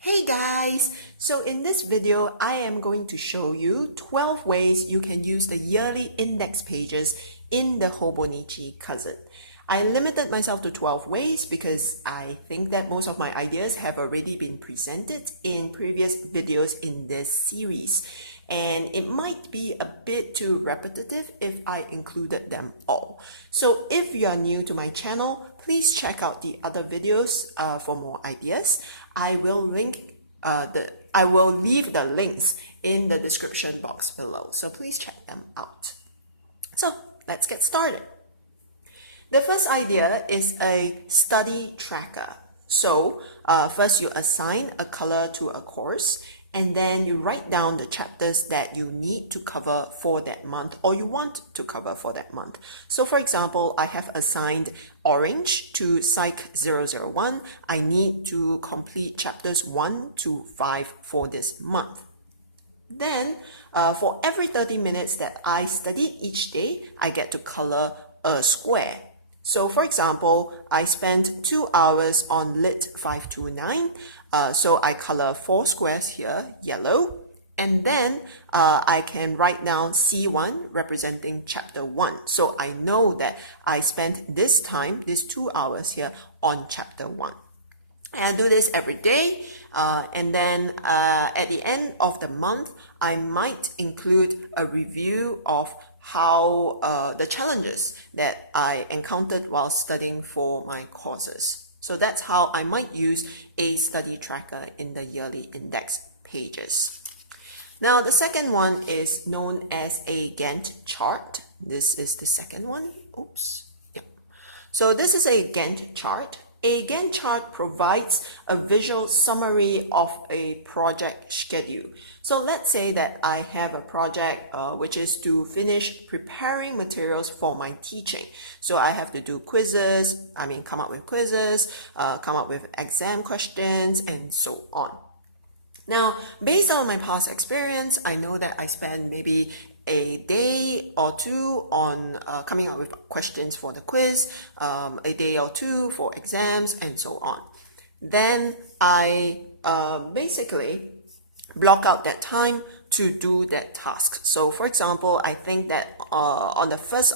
Hey guys! So in this video, I am going to show you 12 ways you can use the yearly index pages in the Hobonichi Cousin. I limited myself to 12 ways because I think that most of my ideas have already been presented in previous videos in this series. And it might be a bit too repetitive if I included them all. So if you are new to my channel, please check out the other videos for more ideas. I will leave the links in the description box below, so please check them out. So let's get started. The first idea is a study tracker. So first you assign a color to a course, and then you write down the chapters that you need to cover for that month or you want to cover for that month. So for example, I have assigned orange to Psych 001. I need to complete chapters 1 to 5 for this month. Then for every 30 minutes that I studied each day, I get to color a square. So for example, I spent 2 hours on Lit 529, so I color 4 squares here, yellow, and then I can write down C1 representing chapter 1. So I know that I spent this time, these 2 hours here on chapter 1. And do this every day, and then at the end of the month, I might include a review of how the challenges that I encountered while studying for my courses. So that's how I might use a study tracker in the yearly index pages. Now the second one is known as a Gantt chart. This is the second one. Oops. Yep. So this is a Gantt chart. A Gantt chart provides a visual summary of a project schedule. So let's say that I have a project which is to finish preparing materials for my teaching. So I have to do quizzes, come up with quizzes, come up with exam questions, and so on. Now, based on my past experience, I know that I spend maybe a day or two on coming up with questions for the quiz, a day or two for exams, and so on. Then I basically block out that time to do that task. So for example, I think that on the first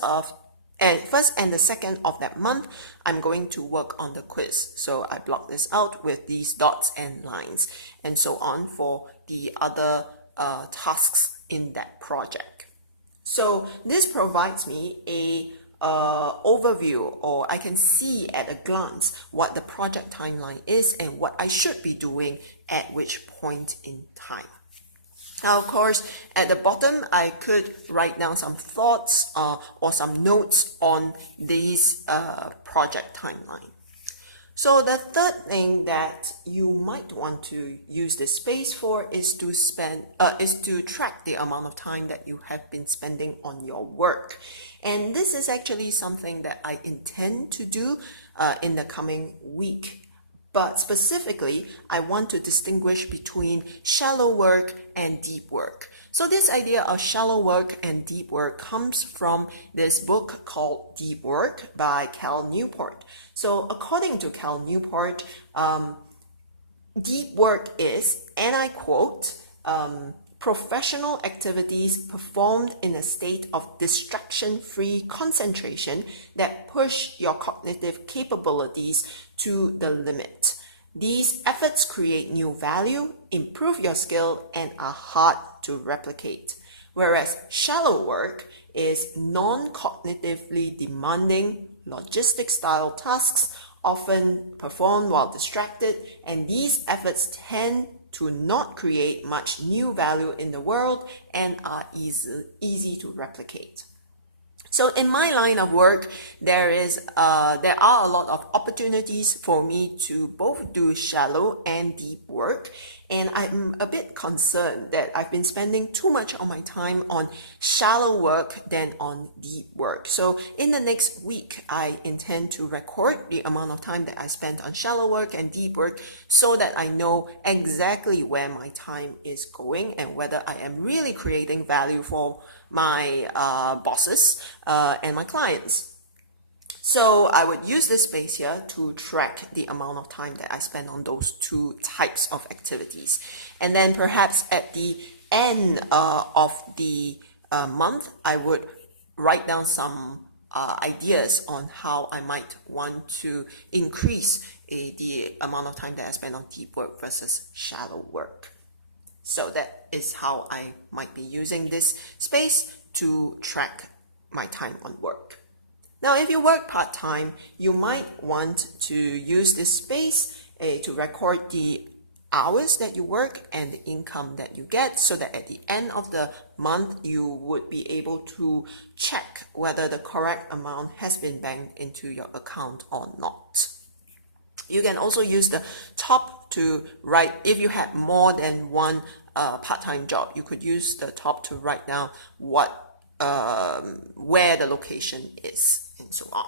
and the second of that month, I'm going to work on the quiz. So I block this out with these dots and lines, and so on for the other tasks in that project. So this provides me a overview, or I can see at a glance what the project timeline is and what I should be doing at which point in time. Now, of course, at the bottom, I could write down some thoughts or some notes on this project timeline. So the third thing that you might want to use this space for is to track the amount of time that you have been spending on your work. And this is actually something that I intend to do in the coming week. But specifically, I want to distinguish between shallow work and deep work. So this idea of shallow work and deep work comes from this book called Deep Work by Cal Newport. So according to Cal Newport, deep work is, and I quote, professional activities performed in a state of distraction-free concentration that push your cognitive capabilities to the limit. These efforts create new value, improve your skill, and are hard to replicate. Whereas shallow work is non-cognitively demanding, logistic-style tasks often performed while distracted, and these efforts tend to not create much new value in the world and are easy to replicate. So in my line of work, there are a lot of opportunities for me to both do shallow and deep work, and I'm a bit concerned that I've been spending too much of my time on shallow work than on deep work. So in the next week, I intend to record the amount of time that I spent on shallow work and deep work so that I know exactly where my time is going and whether I am really creating value for my bosses and my clients. So I would use this space here to track the amount of time that I spend on those two types of activities. And then perhaps at the end of the month, I would write down some ideas on how I might want to increase the amount of time that I spend on deep work versus shallow work. So that is how I might be using this space to track my time on work. Now, if you work part-time, you might want to use this space to record the hours that you work and the income that you get, so that at the end of the month, you would be able to check whether the correct amount has been banked into your account or not. You can also use the top to write, if you have more than one part-time job, you could use the top to write down where the location is and so on.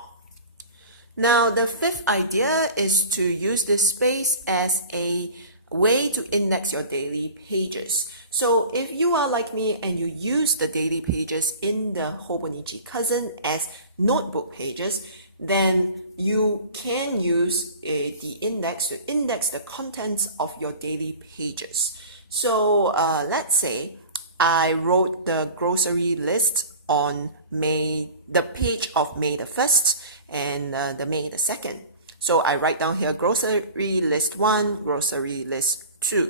Now, the fifth idea is to use this space as a way to index your daily pages. So if you are like me and you use the daily pages in the Hobonichi Cousin as notebook pages, then you can use the index to index the contents of your daily pages. So let's say I wrote the grocery list on the page of May the 1st and the May the 2nd. So I write down here grocery list 1, grocery list 2.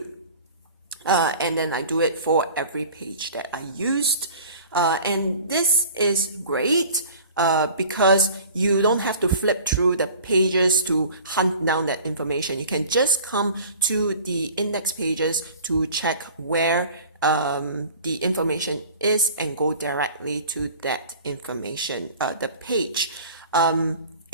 And then I do it for every page that I used. And this is great because you don't have to flip through the pages to hunt down that information. You can just come to the index pages to check where the information is and go directly to that information, the page.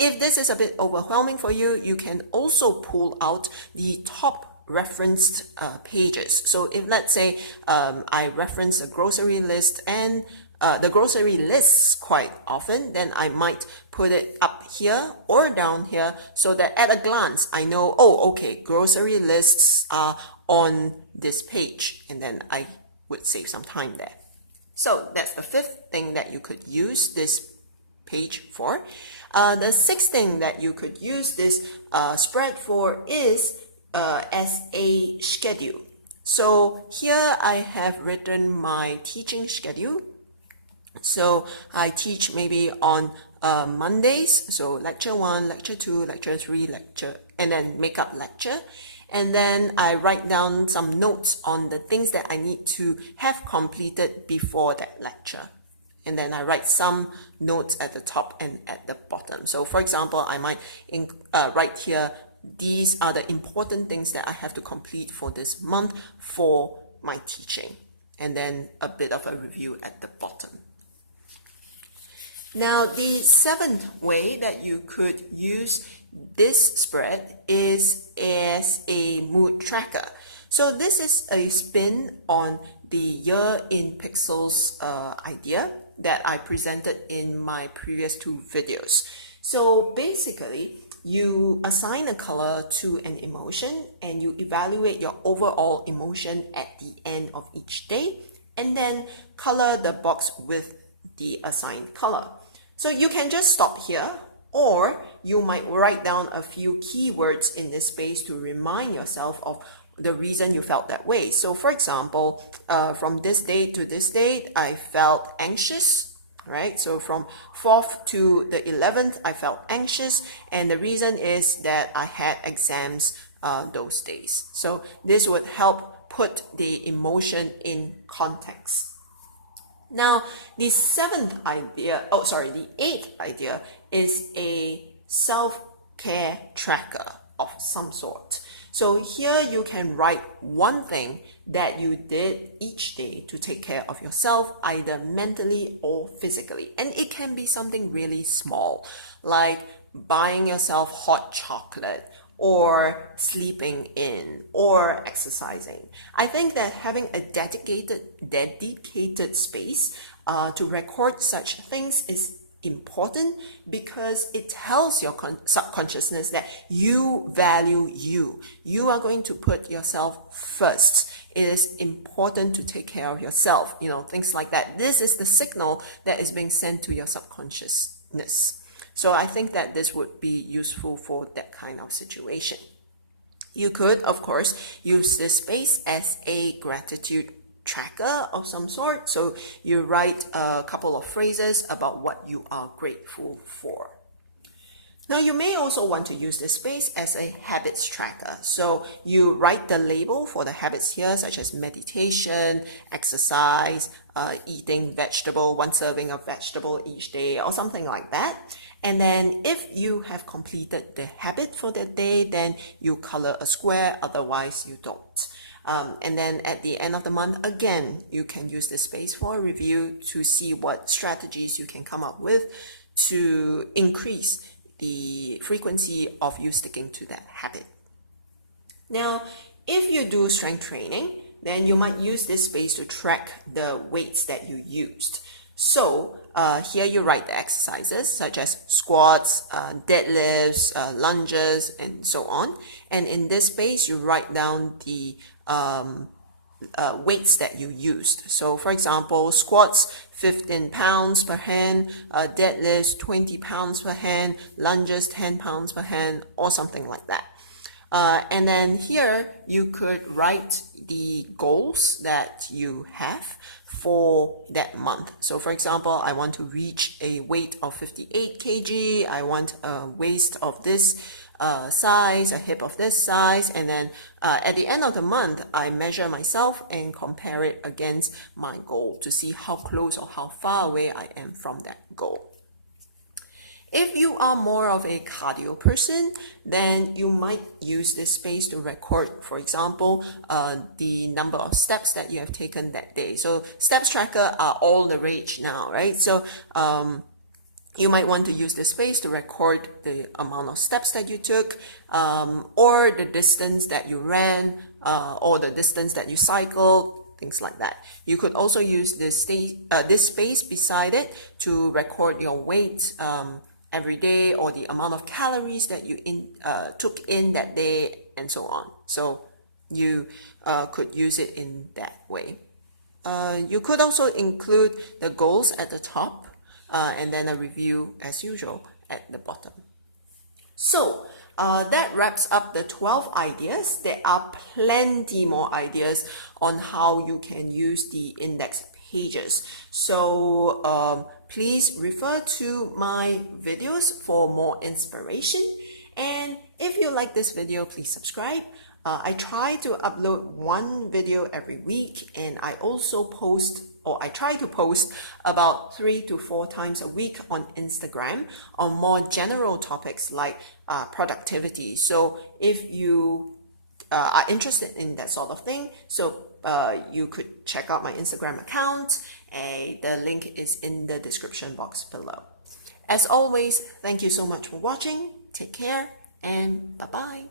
If this is a bit overwhelming for you, you can also pull out the top referenced pages. So if, let's say, I reference a grocery list and the grocery lists quite often, then I might put it up here or down here so that at a glance I know, oh, okay, grocery lists are on this page, and then I would save some time there. So that's the fifth thing that you could use this page for. The sixth thing that you could use this spread for is as a schedule. So here I have written my teaching schedule. So I teach maybe on Mondays, so lecture 1, lecture 2, lecture 3, and then makeup lecture. And then I write down some notes on the things that I need to have completed before that lecture. And then I write some notes at the top and at the bottom. So for example, I might write here, these are the important things that I have to complete for this month for my teaching. And then a bit of a review at the bottom. Now, the seventh way that you could use this spread is as a mood tracker. So this is a spin on the year in pixels idea that I presented in my previous two videos. So basically, you assign a color to an emotion and you evaluate your overall emotion at the end of each day, and then color the box with the assigned color. So you can just stop here, or you might write down a few keywords in this space to remind yourself of the reason you felt that way. So for example, from this date to this date, I felt anxious, right? So from 4th to the 11th, I felt anxious, and the reason is that I had exams those days. So this would help put the emotion in context. Now, the eighth idea is a self-care tracker of some sort. So here you can write one thing that you did each day to take care of yourself, either mentally or physically. And it can be something really small, like buying yourself hot chocolate, or sleeping in, or exercising. I think that having a dedicated space to record such things is important, because it tells your subconsciousness that you value you. You are going to put yourself first. It is important to take care of yourself, things like that. This is the signal that is being sent to your subconsciousness. So I think that this would be useful for that kind of situation. You could, of course, use this space as a gratitude tracker of some sort. So you write a couple of phrases about what you are grateful for. Now, you may also want to use this space as a habits tracker. So you write the label for the habits here, such as meditation, exercise, eating vegetable, 1 serving of vegetable each day, or something like that. And then if you have completed the habit for that day, then you color a square, otherwise you don't. And then at the end of the month, again, you can use this space for a review to see what strategies you can come up with to increase the frequency of you sticking to that habit. Now, if you do strength training, then you might use this space to track the weights that you used. So here you write the exercises such as squats, deadlifts, lunges, and so on. And in this space, you write down the weights that you used. So for example, squats 15 pounds per hand, deadlifts 20 pounds per hand, lunges 10 pounds per hand, or something like that. And then here you could write the goals that you have for that month. So for example, I want to reach a weight of 58 kg, I want a waist of this size, a hip of this size, and then at the end of the month, I measure myself and compare it against my goal to see how close or how far away I am from that goal. If you are more of a cardio person, then you might use this space to record, for example, the number of steps that you have taken that day. So steps tracker are all the rage now, right? So you might want to use this space to record the amount of steps that you took, or the distance that you ran, or the distance that you cycled, things like that. You could also use this space beside it to record your weight every day, or the amount of calories that you took in that day, and so on. So you could use it in that way. You could also include the goals at the top, and then a review as usual at the bottom. So that wraps up the 12 ideas. There are plenty more ideas on how you can use the index pages. So please refer to my videos for more inspiration. And if you like this video, please subscribe. I try to upload 1 video every week, and I also I try to post about 3 to 4 times a week on Instagram on more general topics like productivity. So if you are interested in that sort of thing, so you could check out my Instagram account. The link is in the description box below. As always, thank you so much for watching. Take care and bye-bye.